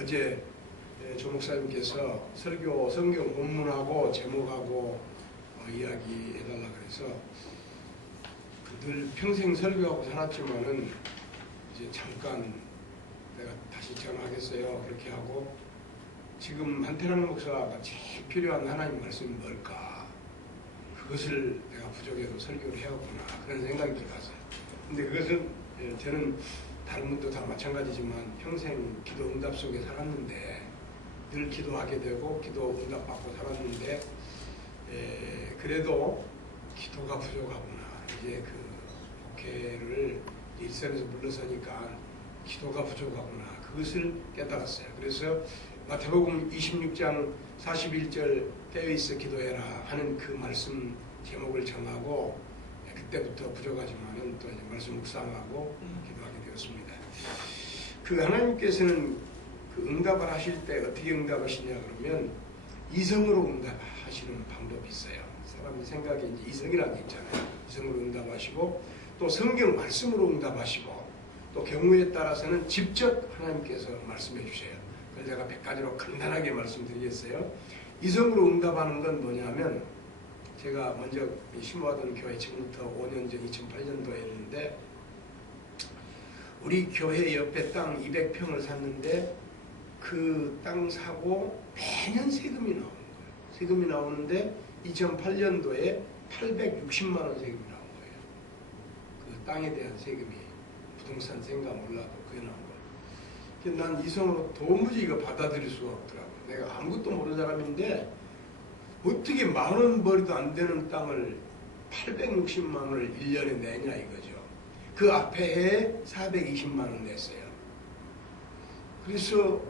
어제 조 목사님께서 설교 성경 본문하고 제목하고 이야기해달라 그래서 늘 평생 설교하고 살았지만은 이제 잠깐 내가 다시 전화하겠어요 그렇게 하고 지금 한태랑 목사가 제일 필요한 하나님 말씀이 뭘까 그것을 내가 부족해도 설교를 해왔구나 그런 생각이 들었어요. 근데 그것은 저는 다른 분도 다 마찬가지지만 평생 기도 응답 속에 살았는데 늘 기도하게 되고 기도 응답 받고 살았는데 그래도 기도가 부족하구나. 이제 그 목회를 일선에서 물러서니까 기도가 부족하구나. 그것을 깨달았어요. 그래서 마태복음 26장 41절 깨어있어 기도해라 하는 그 말씀 제목을 정하고 그때부터 부족하지만은 또 이제 말씀 묵상하고 기도하게 되었습니다. 그 하나님께서는 그 응답을 하실 때 어떻게 응답하시냐 그러면 이성으로 응답하시는 방법이 있어요. 사람의 생각에 이제 이성이라는 게 있잖아요. 이성으로 응답하시고 또 성경 말씀으로 응답하시고 또 경우에 따라서는 직접 하나님께서 말씀해 주셔요. 그걸 제가 100가지로 간단하게 말씀드리겠어요. 이성으로 응답하는 건 뭐냐면 제가 먼저 심호하던 교회 지금부터 5년 전 2008년도에 했는데 우리 교회 옆에 땅 200평을 샀는데 그 땅 사고 매년 세금이 나오는 거예요. 세금이 나오는데 2008년도에 860만 원 세금이 나온 거예요. 그 땅에 대한 세금이 부동산 생각 몰라도 그게 나온 거예요. 난 이성으로 도무지 이거 받아들일 수가 없더라고요. 내가 아무것도 모르는 사람인데 어떻게 10,000원 벌이도 안 되는 땅을 860만 원을 1년에 내냐 이거죠. 그 앞에 해에 420만 원 냈어요. 그래서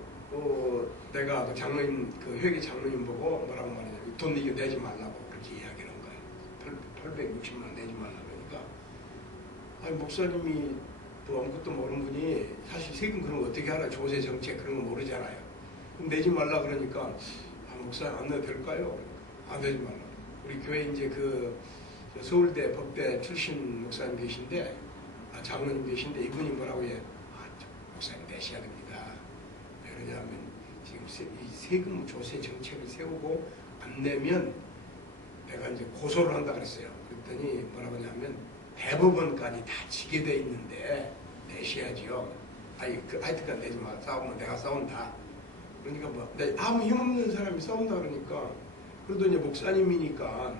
내가 그 장로님, 그 회계 장로님 보고 뭐라고 말하냐면 돈 이거 내지 말라고 그렇게 이야기하는 거예요. 860만 원 내지 말라고 그러니까 아니 목사님이 또 아무것도 모르는 분이 사실 세금 그런 거 어떻게 알아요? 조세 정책 그런 거 모르잖아요. 그럼 내지 말라 그러니까 목사님 안 내도 될까요? 안 내지 말라. 우리 교회 이제 그 서울대 법대 출신 목사님 계신데 장로님 계신데 이분이 뭐라고 해요? 목사님 내셔야 됩니다. 왜 그러냐면 지금 이 세금 조세 정책을 세우고 안 내면 내가 이제 고소를 한다 그랬어요. 그랬더니 뭐라고 하냐면 대법원까지 다 지게 돼 있는데 내셔야지요. 하여튼간 내지 마. 싸우면 내가 싸운다. 그러니까 뭐 아무 힘없는 사람이 싸운다 그러니까 그래도 이제 목사님이니까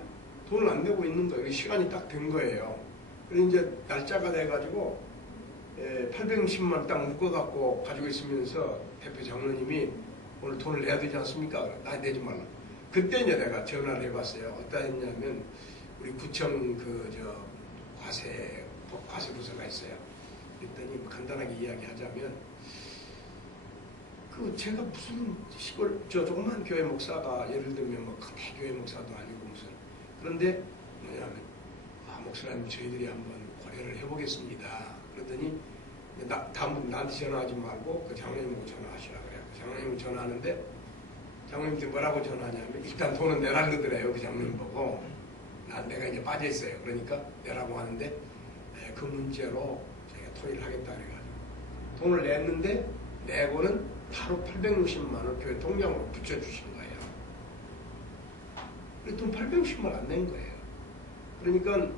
돈을 안 내고 있는 거예요. 시간이 딱 된 거예요. 그래서 이제 날짜가 돼가지고 860만 원 딱 묶어갖고 가지고 있으면서 대표 장로님이 오늘 돈을 내야 되지 않습니까? 나 내지 말라. 그때 이제 내가 전화를 해봤어요. 어디다 했냐면 우리 구청 과세 부서가 있어요. 그랬더니 간단하게 이야기하자면 제가 무슨 시골 조그만 교회 목사가 예를 들면 뭐 큰 교회 목사도 아니고 무슨 그런데 뭐냐면 목사님 저희들이 한번 고려를 해보겠습니다. 그러더니 다음부터 나한테 전화하지 말고 그 장로님하고 전화하시라 그래요. 그 장로님하고 전화하는데 장로님한테 뭐라고 전화하냐면 일단 돈은 내라 그러더래요. 그 장로님 보고 내가 이제 빠져있어요. 그러니까 내라고 하는데 그 문제로 제가 토의를 하겠다 그래가지고 돈을 냈는데 내고는 바로 860만 원 교회 통장으로 붙여주신 거예요. 그래서 돈 860만 원 안 낸 거예요. 그러니까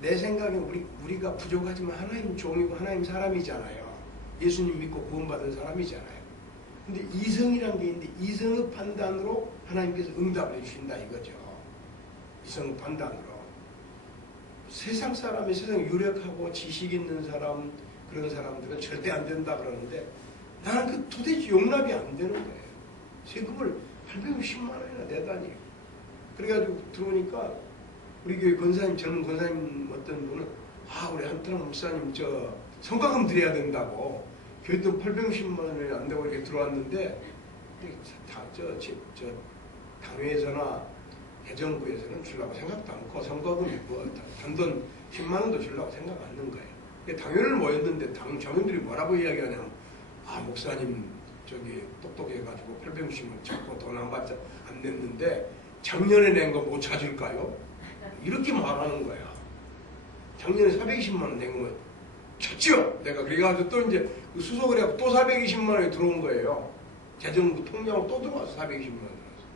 내 생각에 우리가 부족하지만 하나님 종이고 하나님 사람이잖아요. 예수님 믿고 구원받은 사람이잖아요. 근데 이성이라는 게 있는데 이성의 판단으로 하나님께서 응답을 해주신다 이거죠. 이성 판단으로. 세상 사람이 세상 유력하고 지식 있는 사람 그런 사람들은 절대 안 된다 그러는데 나는 그 도대체 용납이 안 되는 거예요. 세금을 860만 원이나 내다니. 그래가지고 들어오니까 우리 교회 권사님, 젊은 권사님 어떤 분은 우리 한태랑 목사님 성과금 드려야 된다고 교회 돈 860만 원이 안 되고 이렇게 들어왔는데 당회에서나 대정부에서는 주려고 생각도 않고 성과금이 단돈 10만 원도 주려고 생각 안 하는 거예요. 당회를 모였는데 장로님들이 뭐라고 이야기하냐면 목사님 똑똑해가지고 860만 자꾸 돈 안 받자 안 냈는데 작년에 낸 거 못 찾을까요? 이렇게 말하는 거야. 작년에 420만 원 낸 거 쳤죠? 내가 그래가지고 또 이제 수속을 해서 또 420만 원이 들어온 거예요. 재정부 통장으로 또 들어와서 420만 원 들어왔어.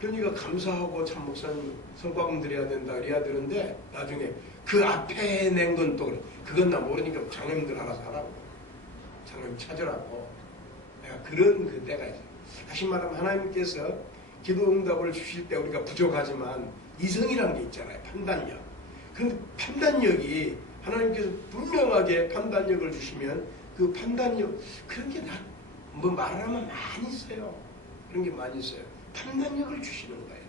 그러니까 감사하고 참 목사님 성과금 드려야 된다 그래야 되는데 나중에 그 앞에 낸 건 또 그건 나 모르니까 장로님들 알아서 하라고. 장로님 찾으라고. 내가 그런 그 때가 있어요. 다시 말하면 하나님께서 기도 응답을 주실 때 우리가 부족하지만 이성이라는 게 있잖아요. 판단력. 그런데 판단력이 하나님께서 분명하게 판단력을 주시면 그 판단력 그런 게 뭐 말하면 많이 있어요. 그런 게 많이 있어요. 판단력을 주시는 거예요.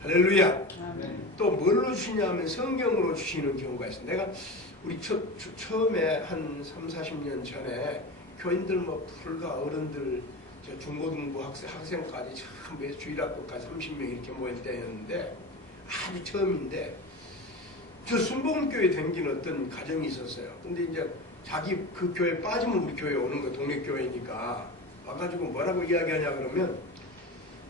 할렐루야. 아멘. 또 뭘로 주시냐 하면 성경으로 주시는 경우가 있어요. 내가 우리 처음에 한 3, 40년 전에 교인들 뭐 불과 어른들 저 중고등부 학생까지 참 매 주일학교까지 30명 이렇게 모일 때였는데 아주 처음인데 저 순복음교회 댕긴 어떤 가정이 있었어요. 근데 이제 자기 그 교회 빠지면 우리 교회 오는 거 동네교회니까 와가지고 뭐라고 이야기하냐 그러면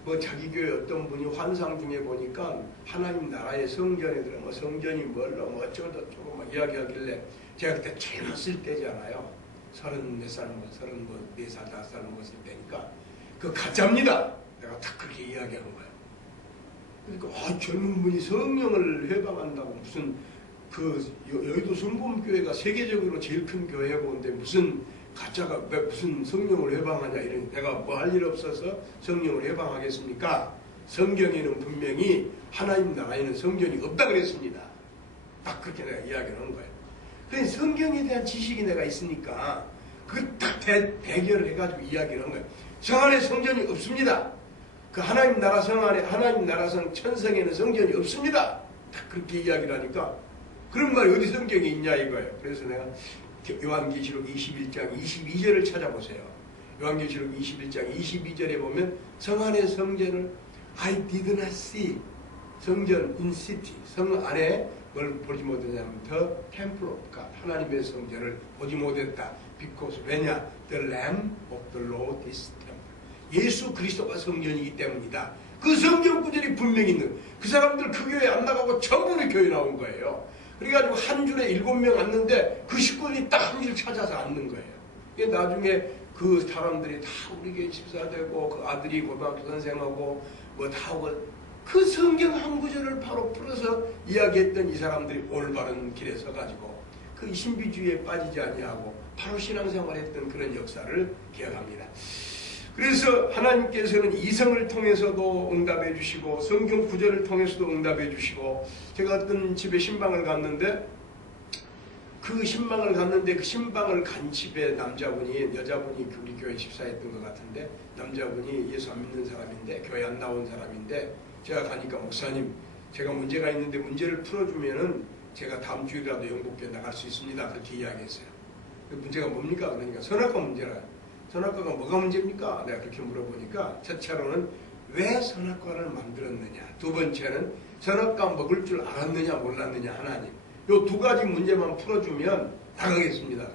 뭐 자기 교회 어떤 분이 환상 중에 보니까 하나님 나라의 성전에 들어 뭐 성전이 뭘로 뭐 어쩌고저쩌고 막 이야기하길래 제가 그때 젊었을 때잖아요. 30몇 살, 34살, 5살 먹었을 때니까 그 가짜입니다. 내가 딱 그렇게 이야기하는 거예요. 그러니까 젊은 분이 성령을 회방한다고 무슨 그 여의도 순복음교회가 세계적으로 제일 큰 교회고 근데 무슨 가짜가 무슨 성령을 회방하냐 이런 내가 뭐 할 일 없어서 성령을 회방하겠습니까? 성경에는 분명히 하나님 나라에는 성전이 없다 그랬습니다. 딱 그렇게 내가 이야기를 한 거예요. 그래서 성경에 대한 지식이 내가 있으니까 그걸 딱 대결을 해가지고 이야기를 한 거예요. 성 안에 성전이 없습니다. 그 하나님 나라 성 안에 하나님 나라 성 천성에는 성전이 없습니다. 딱 그렇게 이야기를 하니까 그런 말이 어디 성경에 있냐 이거예요. 그래서 내가 요한계시록 21장 22절을 찾아보세요. 요한계시록 21장 22절에 보면 성 안의 성전을 I did not see 성전 in city 성 안에 뭘 보지 못했냐면 the temple of God 하나님의 성전을 보지 못했다. because 왜냐? The Lamb of the Lord is temple 예수 그리스도가 성전이기 때문이다. 그 성경 구절이 분명히 있는 그 사람들 그 교회 안 나가고 전부 우리 교회 나온 거예요. 그래가지고 한 줄에 7명 앉는데 그 식구들이 딱 한 줄 찾아서 앉는 거예요. 나중에 그 사람들이 다 우리 교회 집사되고 그 아들이 고등학교 선생하고 뭐 다 오고 그 성경 한 구절을 바로 풀어서 이야기했던 이 사람들이 올바른 길에 서가지고 그 신비주의에 빠지지 아니하고 바로 신앙생활했던 그런 역사를 기억합니다. 그래서 하나님께서는 이성을 통해서도 응답해 주시고 성경 구절을 통해서도 응답해 주시고 제가 어떤 집에 신방을 갔는데 그 신방을 간 집에 남자분이 여자분이 우리 교회 집사였던 것 같은데 남자분이 예수 안 믿는 사람인데 교회 안 나온 사람인데 제가 가니까 목사님 제가 문제가 있는데 문제를 풀어주면은 제가 다음 주일이라도 영국교회 나갈 수 있습니다. 그렇게 이야기했어요. 그 문제가 뭡니까? 그러니까 선악과 문제라. 선악과가 뭐가 문제입니까? 내가 그렇게 물어보니까 첫째로는 왜 선악과를 만들었느냐 두 번째는 선악과 먹을 줄 알았느냐 몰랐느냐 하나님 요 두 가지 문제만 풀어주면 나가겠습니다.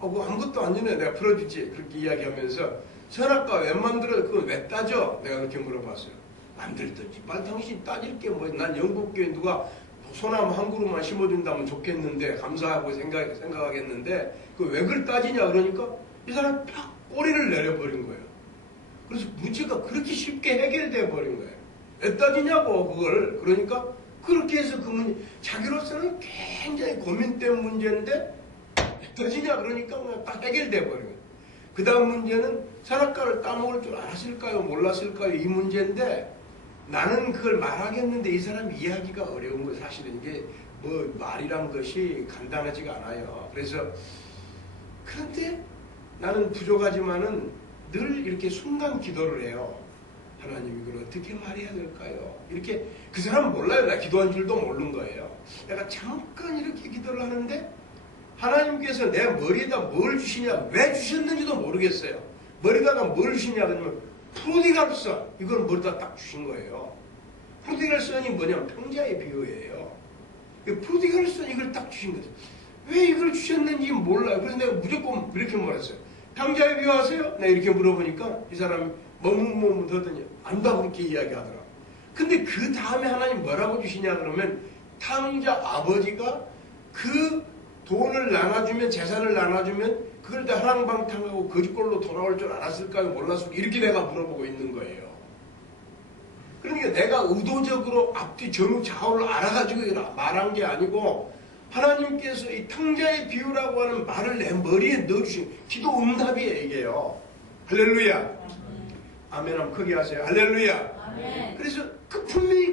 그거 아무것도 안 되네 내가 풀어주지 그렇게 이야기하면서 선악과 왜 만들어 그거 왜 따져? 내가 그렇게 물어봤어요. 만들든지 말 당신 따질 게 뭐 난 영국교회 누가 소나무 한 그루만 심어준다면 좋겠는데 감사하고 생각하겠는데 그 왜 그걸 따지냐 그러니까 이 사람이 팍 꼬리를 내려버린 거예요. 그래서 문제가 그렇게 쉽게 해결돼 버린 거예요. 왜 따지냐고 그걸. 그러니까 그렇게 해서 그 문제 자기로서는 굉장히 고민된 문제인데 왜 따지냐 그러니까 그냥 딱 해결돼 버린 거예요. 그 다음 문제는 선악과를 따먹을 줄 알았을까요 몰랐을까요 이 문제인데 나는 그걸 말하겠는데 이 사람이 이해하기가 어려운 거예요. 사실은 이게 뭐 말이란 것이 간단하지가 않아요. 그래서 그런데 나는 부족하지만은 늘 이렇게 순간 기도를 해요. 하나님 이걸 어떻게 말해야 될까요? 이렇게 그 사람 몰라요. 나 기도한 줄도 모르는 거예요. 내가 잠깐 이렇게 기도를 하는데 하나님께서 내 머리에다 뭘 주시냐 왜 주셨는지도 모르겠어요. 머리다가 뭘 주시냐 그러면 프로디갈선 이걸 머리다 딱 주신 거예요. 프로디갈선이 뭐냐면 평자의 비유예요. 프로디갈선 이걸 딱 주신 거죠. 왜 이걸 주셨는지 몰라요. 그래서 내가 무조건 이렇게 말했어요. 평자의 비유하세요? 내가 이렇게 물어보니까 이 사람이 머뭇머뭇하더니 안다 그렇게 이야기하더라. 근데 그 다음에 하나님 뭐라고 주시냐 그러면 탕자 아버지가 그 돈을 나눠주면 재산을 나눠주면 그걸 다 하랑방탕하고 거짓골로 돌아올 줄 알았을까요? 몰랐을까요? 이렇게 내가 물어보고 있는 거예요. 그러니까 내가 의도적으로 앞뒤 전후 좌우를 알아가지고 말한 게 아니고 하나님께서 이 탕자의 비유라고 하는 말을 내 머리에 넣어주신 기도 응답이에요, 이게요. 할렐루야. 아멘 하면 크게 하세요. 할렐루야. 아멘. 그래서 분명히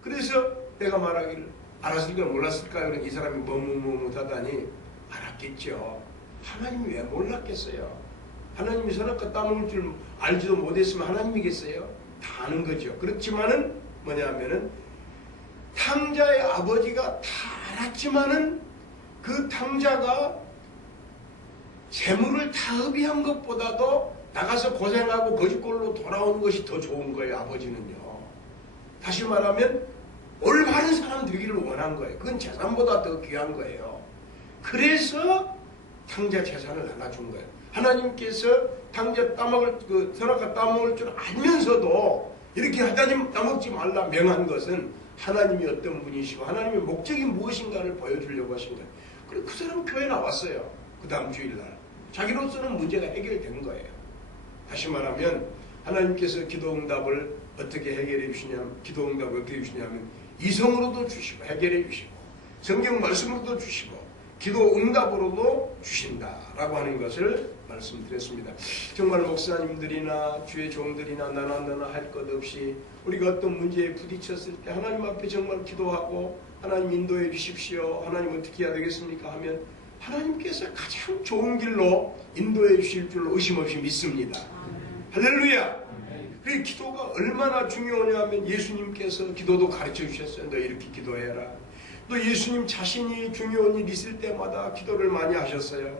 그래서 내가 말하기를 알았을까요? 몰랐을까요? 그러니 이 사람이 머뭇하다니 알았겠죠. 하나님이 왜 몰랐겠어요? 하나님이 선악과 따먹을 줄 알지도 못했으면 하나님이겠어요? 다 아는 거죠. 그렇지만은 뭐냐면은 탕자의 아버지가 다 알았지만은 그 탕자가 재물을 다 흡입한 것보다도 나가서 고생하고 거짓골로 돌아오는 것이 더 좋은 거예요. 아버지는요. 다시 말하면 올바른 사람 되기를 원한 거예요. 그건 재산보다 더 귀한 거예요. 그래서 탕자 재산을 나눠준 거예요. 하나님께서 탕자 따먹을 선악과 따먹을 줄 알면서도 이렇게 하나님 따먹지 말라 명한 것은 하나님이 어떤 분이시고 하나님의 목적이 무엇인가를 보여주려고 하신 거예요. 그리고 그 사람 교회 나왔어요. 그 다음 주일날 자기로서는 문제가 해결된 거예요. 다시 말하면 하나님께서 기도응답을 어떻게 해결해 주시냐면 기도응답을 어떻게 주시냐면 이성으로도 주시고 해결해 주시고 성경 말씀으로도 주시고 기도응답으로도 주신다라고 하는 것을 말씀드렸습니다. 정말 목사님들이나 주의 종들이나 나나 할 것 없이 우리가 어떤 문제에 부딪혔을 때 하나님 앞에 정말 기도하고 하나님 인도해 주십시오. 하나님 어떻게 해야 되겠습니까? 하면 하나님께서 가장 좋은 길로 인도해 주실 줄로 의심 없이 믿습니다. 할렐루야. 그 기도가 얼마나 중요하냐면 예수님께서 기도도 가르쳐 주셨어요. 너 이렇게 기도해라. 또 예수님 자신이 중요한 일 있을 때마다 기도를 많이 하셨어요.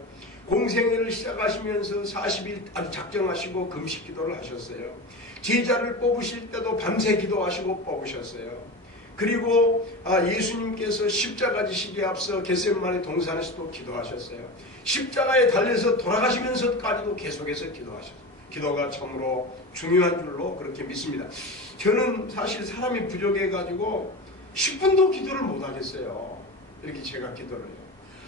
공생애를 시작하시면서 40일 아주 작정하시고 금식 기도를 하셨어요. 제자를 뽑으실 때도 밤새 기도하시고 뽑으셨어요. 그리고 예수님께서 십자가 지시기에 앞서 겟세마네 동산에서도 기도하셨어요. 십자가에 달려서 돌아가시면서까지도 계속해서 기도하셨어요. 기도가 참으로 중요한 줄로 그렇게 믿습니다. 저는 사실 사람이 부족해가지고 10분도 기도를 못하겠어요. 이렇게 제가 기도를요.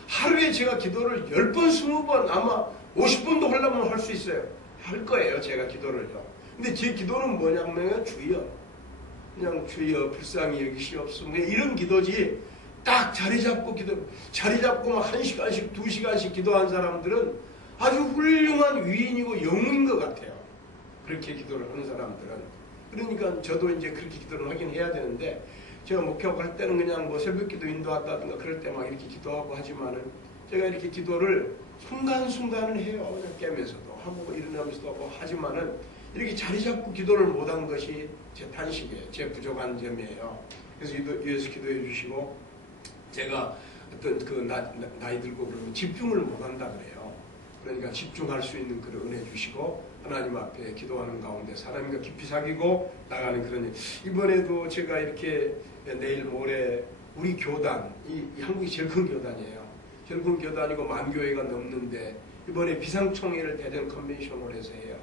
하루에 제가 기도를 10번, 20번 아마 50번도 하려면 할 수 있어요. 할 거예요. 제가 기도를요. 근데 제 기도는 뭐냐면 주여 그냥 주여 불쌍히 여기시옵소서 이런 기도지. 딱 자리 잡고 자리 잡고 막 1시간씩 2시간씩 기도한 사람들은 아주 훌륭한 위인이고 영웅인 것 같아요. 그렇게 기도를 하는 사람들은. 그러니까 저도 이제 그렇게 기도를 하긴 해야 되는데 제가 목회할 때는 그냥 뭐 새벽기도 인도한다든가 그럴 때 막 이렇게 기도하고 하지만은 제가 이렇게 기도를 순간순간은 해요. 그냥 깨면서도 하고 일어나면서도 하고 하지만은 이렇게 자리 잡고 기도를 못한 것이 제 탄식이에요. 제 부족한 점이에요. 그래서 위에서 기도해 주시고 제가 어떤 그 나이 들고 그러면 집중을 못한다 그래요. 그러니까 집중할 수 있는 그런 은혜 주시고 하나님 앞에 기도하는 가운데 사람과 깊이 사귀고 나가는 그런 일. 이번에도 제가 이렇게 내일 모레 우리 교단, 이 한국이 제일 큰 교단이에요. 제일 큰 교단이고 10,000교회가 넘는데 이번에 비상총회를 대전 컨벤션홀에서 해요.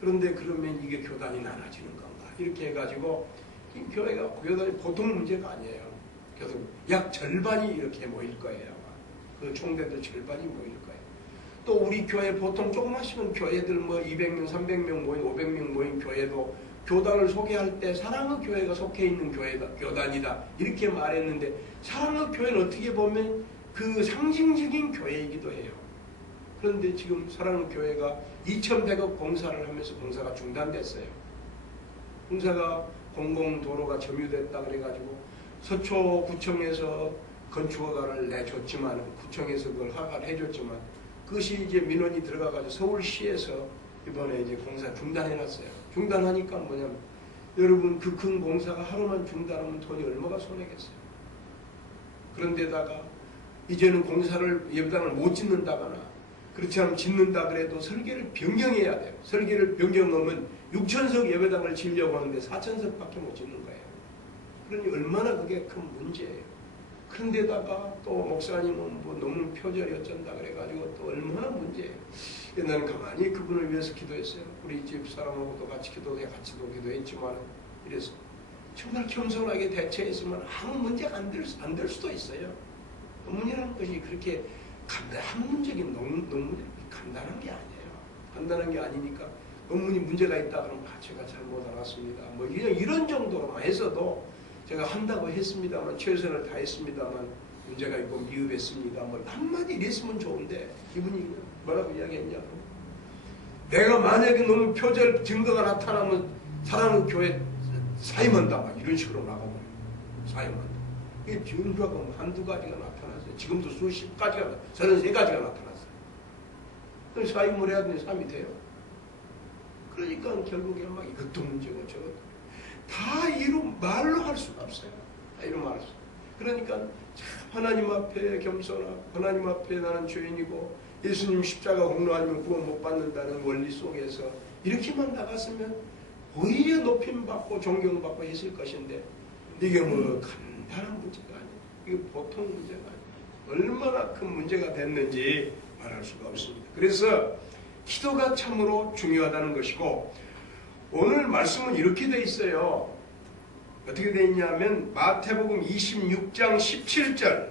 그런데 그러면 이게 교단이 나눠지는 건가? 이렇게 해가지고 이 교단이 보통 문제가 아니에요. 그래서 약 절반이 이렇게 모일 거예요. 아마. 그 총대들 절반이 모일 거예요. 또 우리 교회 보통 조그마시면 교회들 뭐 200명, 300명 모인, 500명 모인 교회도 교단을 소개할 때 사랑의 교회가 속해 있는 교단이다 이렇게 말했는데 사랑의 교회는 어떻게 보면 그 상징적인 교회이기도 해요. 그런데 지금 사랑의 교회가 2,100억 공사를 하면서 공사가 중단됐어요. 공사가 공공도로가 점유됐다 그래가지고 서초구청에서 건축허가를 내줬지만 구청에서 그걸 허가를 해줬지만 그것이 이제 민원이 들어가가지고 서울시에서 이번에 이제 공사 중단해놨어요. 중단하니까 뭐냐면 여러분 그 큰 공사가 하루만 중단하면 돈이 얼마가 손해겠어요. 그런데다가 이제는 공사를 예배당을 못 짓는다거나 그렇지 않으면 짓는다 그래도 설계를 변경해야 돼요. 설계를 변경하면 6,000석 예배당을 지으려고 하는데 4,000석밖에 못 짓는 거예요. 그러니 얼마나 그게 큰 문제예요. 그런데다가 또 목사님은 뭐 너무 표절이 어쩐다 그래가지고 또 얼마나 문제예요. 나는 가만히 그분을 위해서 기도했어요. 우리 집 사람하고도 같이 같이도 기도했지만 이래서 정말 겸손하게 대처했으면 아무 문제가 안 될 수도 있어요. 문제라는 것이 그렇게 학문적인 논문이 간단한 게 아니에요. 간단한 게 아니니까 논문이 문제가 있다 그러면 제가 잘못 알았습니다. 뭐 이런 정도로만 했어도 제가 한다고 했습니다만 최선을 다했습니다만 문제가 있고 미흡했습니다. 뭐 한마디 이랬으면 좋은데 이분이 뭐라고 이야기했냐? 내가 만약에 너무 표절 증거가 나타나면 사랑의 교회 사임한다 막 이런 식으로 나가버려요. 사임한다. 이게 증거가 한두 가지가 나타났어요. 지금도 수십 가지가 33가지가 나타났어요. 그럼 사임을 해야 되는데 사임이 돼요. 그러니까 결국에 막 이것도 문제고 저것도 다 이루 말로 할 수가 없어요. 다 이루 말할 수. 그러니까 하나님 앞에 겸손하고 하나님 앞에 나는 죄인이고 예수님 십자가 공로 아니면 구원 못 받는다는 원리 속에서 이렇게만 나갔으면 오히려 높임받고 존경받고 했을 것인데 이게 뭐 간단한 문제가 아니에요. 이게 보통 문제가 아니에요. 얼마나 큰 문제가 됐는지 말할 수가 없습니다. 그래서 기도가 참으로 중요하다는 것이고 오늘 말씀은 이렇게 돼 있어요. 어떻게 돼 있냐면 마태복음 26장 17절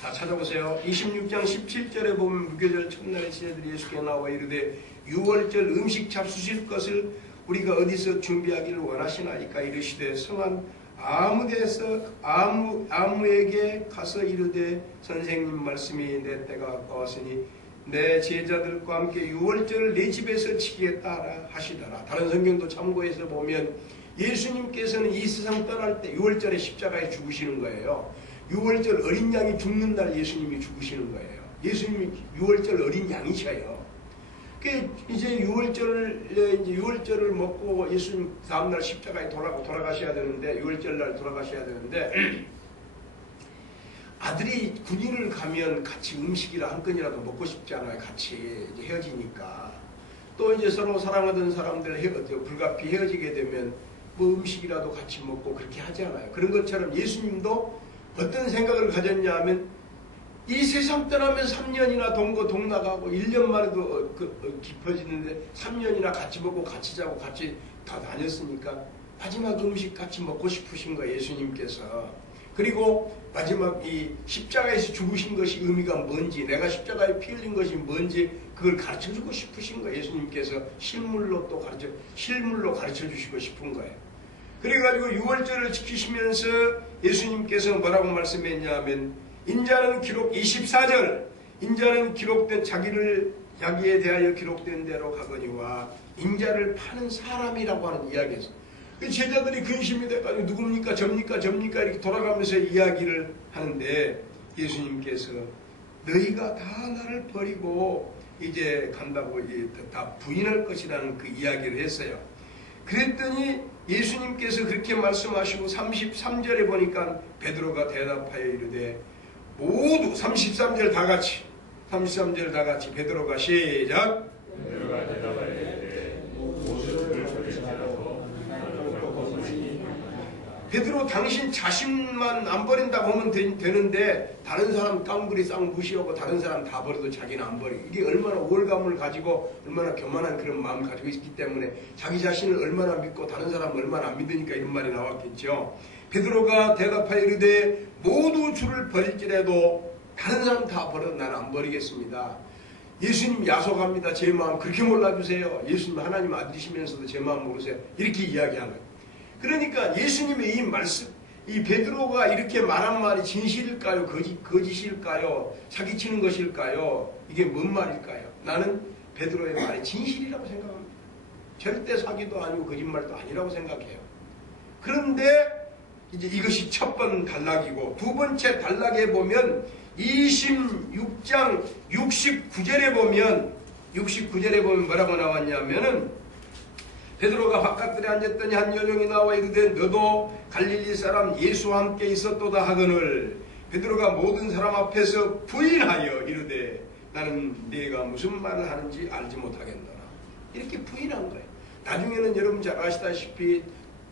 다 찾아보세요. 26장 17절에 보면 무교절 첫날에 시제들이 예수께 나와 이르되 유월절 음식 잡수실 것을 우리가 어디서 준비하기를 원하시나이까 이르시되 성한 아무에게 가서 이르되 선생님 말씀이 내 때가 가까웠으니 내 제자들과 함께 유월절을 내 집에서 지키겠다 하시더라. 다른 성경도 참고해서 보면 예수님께서는 이 세상 떠날 때 유월절에 십자가에 죽으시는 거예요. 유월절 어린 양이 죽는 날 예수님이 죽으시는 거예요. 예수님이 유월절 어린 양이셔요. 이제 유월절을 먹고 예수님 다음날 십자가에 돌아가셔야 되는데 유월절 날 돌아가셔야 되는데 아들이 군인을 가면 같이 음식이라 한 건이라도 먹고 싶지 않아요. 같이 이제 헤어지니까. 또 이제 서로 사랑하던 사람들 불가피 헤어지게 되면 뭐 음식이라도 같이 먹고 그렇게 하지 않아요. 그런 것처럼 예수님도 어떤 생각을 가졌냐 하면 이 세상 떠나면 3년이나 동나가고 1년 만에도 깊어지는데 3년이나 같이 먹고 같이 자고 같이 다 다녔으니까 마지막 음식 같이 먹고 싶으신 거예요. 예수님께서. 그리고 마지막 이 십자가에서 죽으신 것이 의미가 뭔지 내가 십자가에 피 흘린 것이 뭔지 그걸 가르쳐주고 싶으신 거예요. 예수님께서 실물로 가르쳐주시고 싶은 거예요. 그래가지고 유월절을 지키시면서 예수님께서 뭐라고 말씀했냐 하면 인자는 기록 24절 인자는 기록된 자기에 대하여 기록된 대로 가거니와 인자를 파는 사람이라고 하는 이야기에서 제자들이 근심이 돼가지고 누굽니까 접니까 이렇게 돌아가면서 이야기를 하는데 예수님께서 너희가 다 나를 버리고 이제 간다고 다 부인할 것이라는 그 이야기를 했어요. 그랬더니 예수님께서 그렇게 말씀하시고 33절에 보니까 베드로가 대답하여 이르되 모두 33절 다 같이 베드로가 시작 베드로가 대답하여 이르되 모두를 버리시더라도 베드로 당신 자신만 안 버린다고 하면 되는데 다른 사람 깡그리 쌍 무시하고 다른 사람 다 버려도 자기는 안 버리고 이게 얼마나 우월감을 가지고 얼마나 교만한 그런 마음을 가지고 있기 때문에 자기 자신을 얼마나 믿고 다른 사람을 얼마나 안 믿으니까 이런 말이 나왔겠죠. 베드로가 대답하여 이르되 모두 주를 버릴지라도 다른 사람 다 버려도 나는 안 버리겠습니다. 예수님 야속합니다. 제 마음 그렇게 몰라주세요. 예수님 하나님 아들이시면서도 제 마음 모르세요. 이렇게 이야기한 거예요. 그러니까 예수님의 이 말씀, 이 베드로가 이렇게 말한 말이 진실일까요? 거짓일까요? 사기치는 것일까요? 이게 뭔 말일까요? 나는 베드로의 말이 진실이라고 생각합니다. 절대 사기도 아니고 거짓말도 아니라고 생각해요. 그런데 이제 이것이 첫 번 단락이고 두 번째 단락에 보면 26장 69절에 보면 뭐라고 나왔냐면은 베드로가 바깥들에 앉았더니 한 여종이 나와 이르되 너도 갈릴리 사람 예수와 함께 있었도다 하거늘 베드로가 모든 사람 앞에서 부인하여 이르되 나는 네가 무슨 말을 하는지 알지 못하겠노라. 이렇게 부인한 거예요. 나중에는 여러분 잘 아시다시피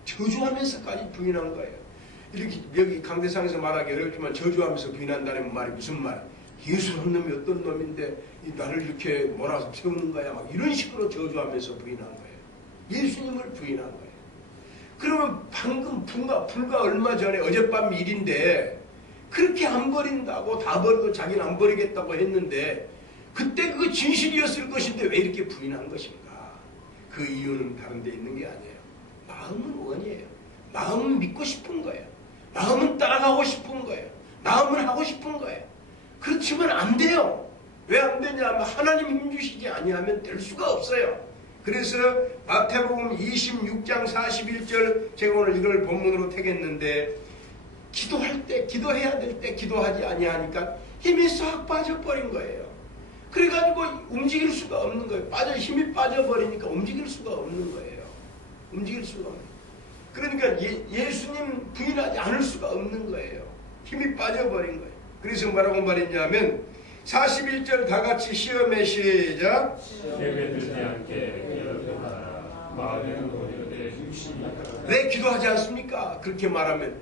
저주하면서까지 부인한 거예요. 이렇게 여기 강대상에서 말하기 어렵지만 저주하면서 부인한다는 말이 무슨 말? 예수라는 놈이 어떤 놈인데 나를 이렇게 몰아서 세우는 거야. 막 이런 식으로 저주하면서 부인한 거예요. 예수님을 부인한 거예요. 그러면 방금 불과 얼마 전에 어젯밤 일인데 그렇게 안 버린다고, 다 버려도 자기는 안 버리겠다고 했는데 그때 그거 진실이었을 것인데 왜 이렇게 부인한 것인가? 그 이유는 다른 데 있는 게 아니에요. 마음은 원이에요. 마음은 믿고 싶은 거예요. 마음은 따라가고 싶은 거예요. 마음은 하고 싶은 거예요. 그렇지만 안 돼요. 왜 안 되냐면 하나님 힘주시지 아니하면 될 수가 없어요. 그래서 마태복음 26장 41절, 제가 오늘 이걸 본문으로 택했는데, 기도할 때, 기도해야 될 때 기도하지 아니하니까 힘이 싹 빠져버린 거예요. 그래가지고 움직일 수가 없는 거예요. 힘이 빠져버리니까 움직일 수가 없는 거예요. 움직일 수가 없는 거예요. 그러니까 예수님 부인하지 않을 수가 없는 거예요. 힘이 빠져버린 거예요. 그래서 뭐라고 말했냐면 41절 다 같이 시험의 시작. 예배 들지 않게 기도하라. 마음에는 원이로되 육신이 약하다. 왜 기도하지 않습니까? 그렇게 말하면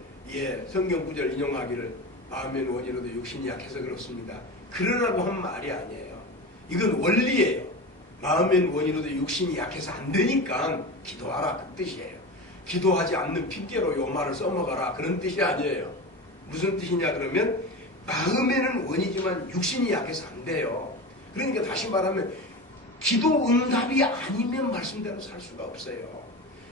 성경 구절 인용하기를 마음에는 원이로되 육신이 약해서 그렇습니다. 그러라고 한 말이 아니에요. 이건 원리예요. 마음에는 원이로되 육신이 약해서 안 되니까 기도하라, 그 뜻이에요. 기도하지 않는 핑계로 요 말을 써먹어라, 그런 뜻이 아니에요. 무슨 뜻이냐 그러면 마음에는 원이지만 육신이 약해서 안 돼요. 그러니까 다시 말하면 기도 응답이 아니면 말씀대로 살 수가 없어요.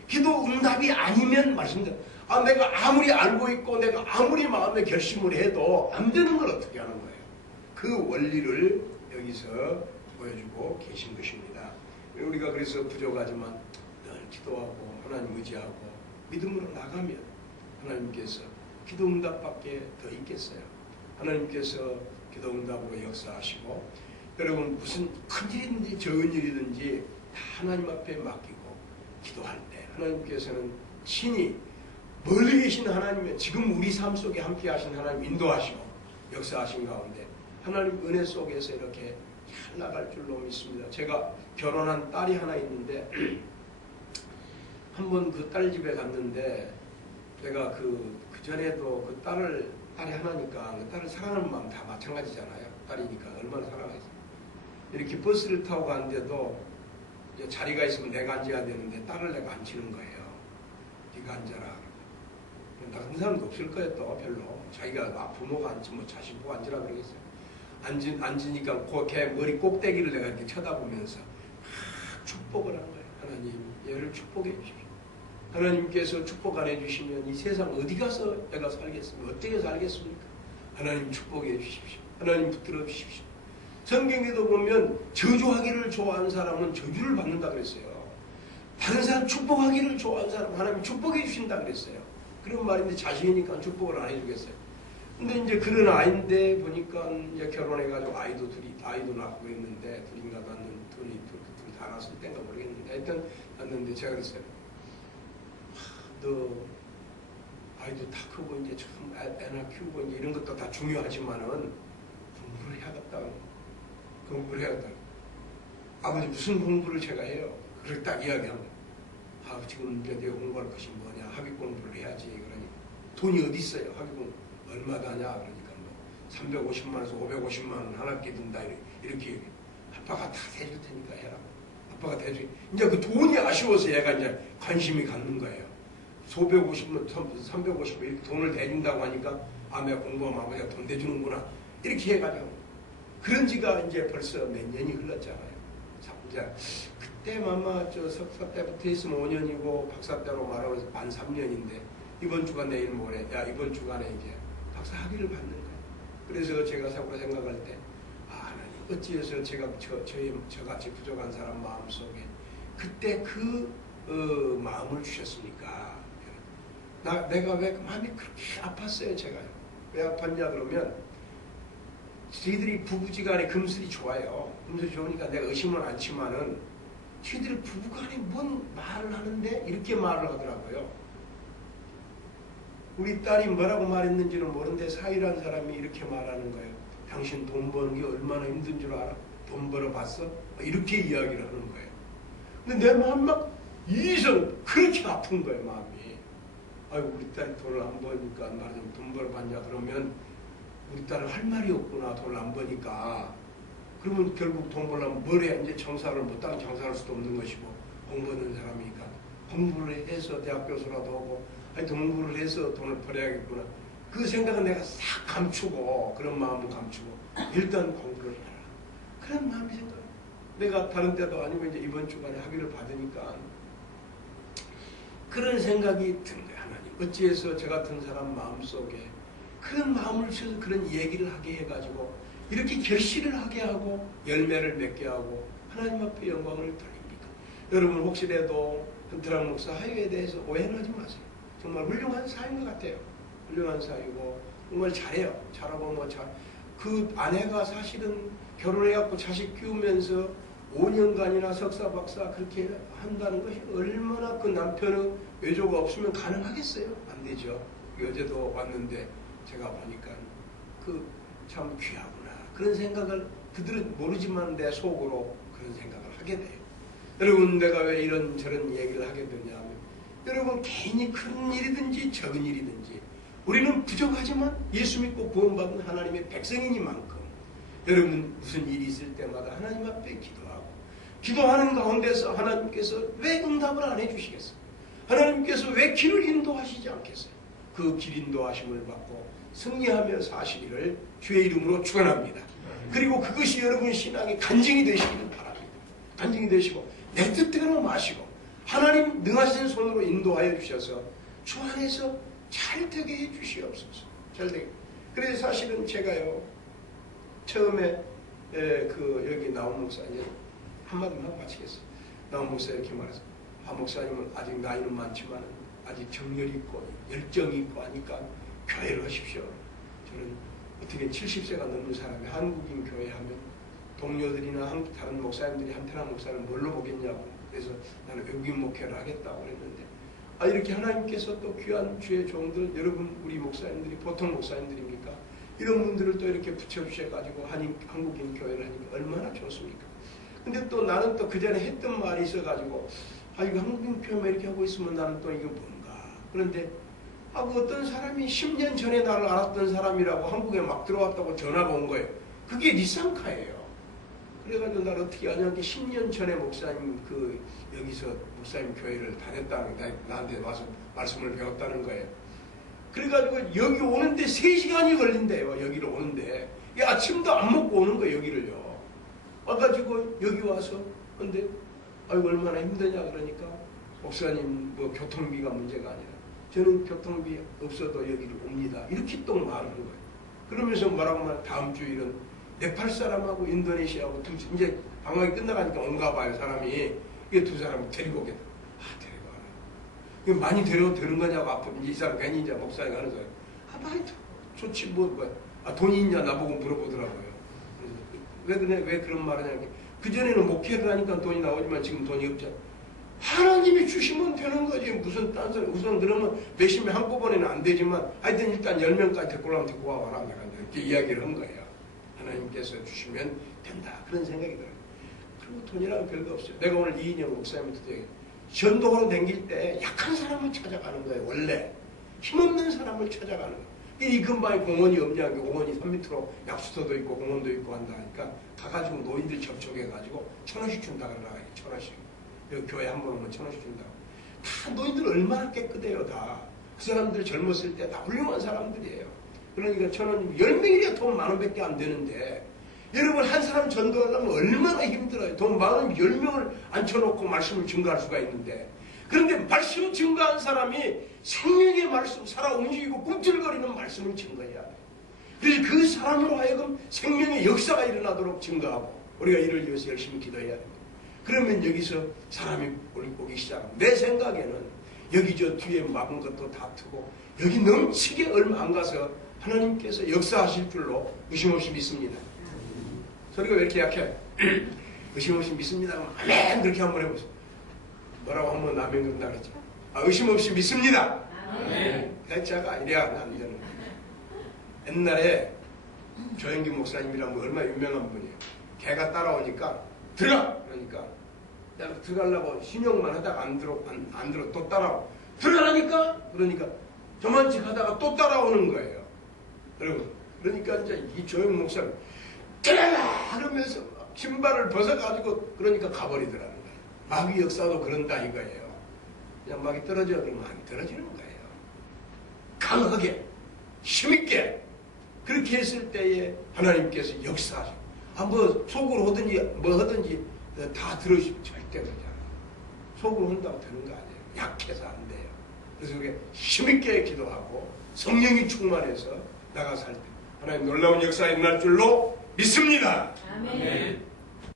기도 응답이 아니면 말씀대로 내가 아무리 알고 있고 내가 아무리 마음에 결심을 해도 안 되는 걸 어떻게 하는 거예요. 그 원리를 여기서 보여주고 계신 것입니다. 우리가 그래서 부족하지만 늘 기도하고 하나님 의지하고 믿음으로 나가면 하나님께서 기도 응답밖에 더 있겠어요. 하나님께서 기도 응답으로 역사하시고, 여러분 무슨 큰일이든지 적은 일이든지 다 하나님 앞에 맡기고 기도할 때 하나님께서는 친히 멀리 계신 하나님의 지금 우리 삶 속에 함께 하신 하나님 인도하시고 역사하신 가운데 하나님 은혜 속에서 이렇게 잘 나갈 줄로 믿습니다. 제가 결혼한 딸이 하나 있는데 한번 그 딸 집에 갔는데 내가 그 전에도 그 딸이 하나니까 그 딸을 사랑하는 마음 다 마찬가지잖아요. 딸이니까 얼마나 사랑하겠어요. 이렇게 버스를 타고 가는데도 이제 자리가 있으면 내가 앉아야 되는데 딸을 내가 앉히는 거예요. 네가 앉아라. 다른 사람도 없을 거예요. 또 별로. 자기가 부모가 앉지 뭐 자식 보고 앉으라 그러겠어요. 앉으니까 걔 머리 꼭대기를 내가 이렇게 쳐다보면서 축복을 한 거예요. 하나님 얘를 축복해 주십시오. 하나님께서 축복 안 해주시면 이 세상 어디 가서 내가 살겠습니까? 어떻게 살겠습니까? 하나님 축복해 주십시오. 하나님 붙들어 주십시오. 성경에도 보면 저주하기를 좋아하는 사람은 저주를 받는다 그랬어요. 다른 사람 축복하기를 좋아하는 사람 하나님 축복해 주신다 그랬어요. 그런 말인데 자식이니까 축복을 안 해주겠어요. 근데 이제 그런 아이인데 보니까 이제 결혼해가지고 아이도 낳고 있는데 둘인가 둘이 다 낳았을 때인가 모르겠는데 하여튼 낳는데 제가 그랬어요. 너 아이도 다 크고 이제 참 애나 키우고 이제 이런 것도 다 중요하지만은 공부를 해야겠다. 공부를 해야겠다. 아버지 무슨 공부를 제가 해요? 그렇게 딱 이야기한 거예요. 지금 이제 내가 공부할 것이 뭐냐? 학위 공부를 해야지. 그러니 돈이 어디 있어요? 학위 공부 얼마다 하냐? 그러니까 뭐 350만 원에서 550만 원 한 학기 든다 이렇게 얘기해. 아빠가 다 대줄 테니까 해라. 아빠가 대줄. 이제 그 돈이 아쉬워서 얘가 이제 관심이 갖는 거예요. 450만, 350만 이렇게 돈을 대준다고 하니까 내가 공부하면 아버지가 돈 대주는구나 이렇게 해가지고 그런 지가 이제 벌써 몇 년이 흘렀잖아요. 이제 그때만 아마 저 석사 때부터 있으면 5년이고 박사 때로 말하면 만 3년인데 이번 주간 내일 모레 이번 주간에 이제 박사 학위를 받는 거예요. 그래서 제가 생각할 때 하나님 어찌해서 제가 저같이 부족한 사람 마음속에 그때 그 마음을 주셨습니까? 내가 왜 마음이 그렇게 아팠어요. 제가요. 왜 아팠냐 그러면 저희들이 부부지간에 금슬이 좋아요. 금슬이 좋으니까 내가 의심은 않지만은 저희들이 부부간에 뭔 말을 하는데 이렇게 말을 하더라고요. 우리 딸이 뭐라고 말했는지는 모르는데 사위라는 사람이 이렇게 말하는 거예요. 당신 돈 버는 게 얼마나 힘든 줄 알아? 돈 벌어봤어? 이렇게 이야기를 하는 거예요. 근데 내 마음 막 이성 그렇게 아픈 거예요. 마음이. 아이고 우리 딸이 돈을 안 버니까 말하자면 돈 벌어봤냐 그러면 우리 딸은 할 말이 없구나. 돈을 안 버니까. 그러면 결국 돈 벌려면 뭘 해? 이제 장사를 못 다른 장사할 수도 없는 것이고 공부하는 사람이니까 공부를 해서 대학 교수라도 하고 공부를 해서 돈을 벌어야겠구나. 그 생각은 내가 싹 감추고, 그런 마음을 감추고 일단 공부를 해라. 그런 마음이 생겨요. 내가 다른 때도 아니고 이제 이번 주간에 학위를 받으니까 그런 생각이 든 거예요. 하나님, 어찌해서 저 같은 사람 마음속에 그런 마음을 주셔서 그런 얘기를 하게 해가지고 이렇게 결실을 하게 하고 열매를 맺게 하고 하나님 앞에 영광을 돌립니까? 여러분 혹시라도 헌트랑 목사 하유에 대해서 오해는 하지 마세요. 정말 훌륭한 사인 것 같아요. 훌륭한 사이고 정말 잘해요. 잘하고 뭐 그 아내가 사실은 결혼해갖고 자식 키우면서 5년간이나 석사 박사 그렇게 한다는 것이 얼마나 그 남편의 외조가 없으면 가능하겠어요? 안 되죠. 어제도 왔는데 제가 보니까 그 참 귀하구나 그런 생각을 그들은 모르지만 내 속으로 그런 생각을 하게 돼요. 여러분 내가 왜 이런저런 얘기를 하게 되냐면 여러분 개인이 큰 일이든지 적은 일이든지 우리는 부족하지만 예수 믿고 구원받은 하나님의 백성이니만큼 여러분 무슨 일이 있을 때마다 하나님 앞에 기도하고 기도하는 가운데서 하나님께서 왜 응답을 안 해주시겠어요? 하나님께서 왜 길을 인도하시지 않겠어요? 그 길 인도하심을 받고 승리하며 사시기를 주의 이름으로 축원합니다. 그리고 그것이 여러분 신앙의 간증이 되시기를 바랍니다. 간증이 되시고 내 뜻대로 마시고 하나님 능하신 손으로 인도하여 주셔서 주 안에서 잘 되게 해 주시옵소서. 잘 되게. 그래서 사실은 제가요 처음에 여기 나온 목사 이제 한마디만 하고 마치겠어요. 나온 목사 이렇게 말했어요. 목사님은 아직 나이는 많지만 아직 정열이 있고 열정이 있고 하니까 교회를 하십시오. 저는 어떻게 70세가 넘는 사람이 한국인 교회 하면 동료들이나 다른 목사님들이 한태남 목사를 뭘로 보겠냐고. 그래서 나는 외국인 목회를 하겠다고 그랬는데 이렇게 하나님께서 또 귀한 주의 종들 여러분 우리 목사님들이 보통 목사님들입니까? 이런 분들을 또 이렇게 붙여주셔가지고 한국인 교회를 하니까 얼마나 좋습니까? 근데 또 나는 또 그 전에 했던 말이 있어가지고 이거 한국인 교회만 이렇게 하고 있으면 나는 또 이거 뭔가. 그런데 그 어떤 사람이 10년 전에 나를 알았던 사람이라고 한국에 막 들어왔다고 전화가 온 거예요. 그게 리쌍카예요. 그래가지고 나를 어떻게 하냐면 10년 전에 목사님 여기서 목사님 교회를 다녔다는 게 나한테 와서 말씀을 배웠다는 거예요. 그래가지고 여기 오는데 3시간이 걸린대요. 여기로 오는데 아침도 안 먹고 오는 거예요. 여기를요. 와가지고 여기 와서 근데 얼마나 힘드냐 그러니까 목사님 뭐 교통비가 문제가 아니라 저는 교통비 없어도 여기를 옵니다. 이렇게 또 말하는 거예요. 그러면서 뭐라고 하면 다음 주일은 네팔 사람하고 인도네시아하고 이제 방학이 끝나가니까 온가 봐요. 사람이 이게 두 사람을 데리고 오겠다. 데리고 와라. 이거 많이 데려도 되는 거냐고 앞으로 이 사람 괜히 이제 목사님 하는 거예요. 많이 좋지 돈이 있냐 나보고 물어보더라고요. 왜 그런 말을 하냐. 그전에는 목회를 하니까 돈이 나오지만 지금 돈이 없잖아. 하나님이 주시면 되는 거지. 무슨 딴 소리. 우선 그러면 몇십 명 한꺼번에는 안 되지만 하여튼 일단 10명까지 데리고 오라면 데리고 와라. 내가 이렇게 이야기를 한 거예요. 하나님께서 주시면 된다. 그런 생각이 들어요. 그리고 돈이라는 별거 없어요. 내가 오늘 이인영 목사님한테 얘기해요. 전도로 댕길 때 약한 사람을 찾아가는 거예요. 원래. 힘없는 사람을 찾아가는 거예요. 이 근방에 공원이 없냐. 공원이 3m로 약수터도 있고 공원도 있고 한다 하니까 가가지고 노인들 접촉해가지고 1,000원씩 준다 그러나 1,000원씩. 여기 교회 한 번 오면 1,000원씩 준다고. 다 노인들 얼마나 깨끗해요. 다. 그 사람들 젊었을 때 다 훌륭한 사람들이에요. 그러니까 1,000원 10명이야 돈 10,000원밖에 안 되는데 여러분 한 사람 전도하려면 얼마나 힘들어요. 돈 10,000원 10명을 앉혀놓고 말씀을 증거할 수가 있는데 그런데 말씀 증거한 사람이 생명의 말씀 살아 움직이고 꿈틀거리는 말씀을 증거해야 돼요. 그래서 그 사람으로 하여금 생명의 역사가 일어나도록 증거하고 우리가 이를 위해서 열심히 기도해야 됩니다. 그러면 여기서 사람이 오기 시작합니다. 내 생각에는 여기 저 뒤에 막은 것도 다 트고 여기 넘치게 얼마 안 가서 하나님께서 역사하실 줄로 의심 없이 믿습니다. 소리가 왜 이렇게 약해? 의심 없이 믿습니다. 아멘 그렇게 한번 해보세요. 뭐라고 한번 아멘 그런다 그랬죠. 의심 없이 믿습니다. 아멘. 대자가 아니라 안 되는 거예요. 옛날에 조영기 목사님이란 분 얼마나 유명한 분이에요. 걔가 따라오니까 들어가! 그러니까 내가 들어가려고 신용만 하다가 안 들어 또 따라오고 들어가라니까? 그러니까 저만치 하다가 또 따라오는 거예요. 여러분 그러니까 이제 이 조영 목사님 들어가! 그러면서 신발을 벗어가지고 그러니까 가버리더라는 거예요. 마귀 역사도 그런다 이거예요. 그냥 마귀 떨어져 그러면 안 떨어지는 거예요. 강하게 힘있게 그렇게 했을 때에 하나님께서 역사하시고 뭐 속으로 하든지 뭐 하든지 다 들으시고 절대 그러지 않아요. 속으로 한다고 되는 거 아니에요. 약해서 안 돼요. 그래서 우리가 힘있게 기도하고 성령이 충만해서 나가서 할 때 하나님 놀라운 역사 일어날 줄로 믿습니다. 아멘.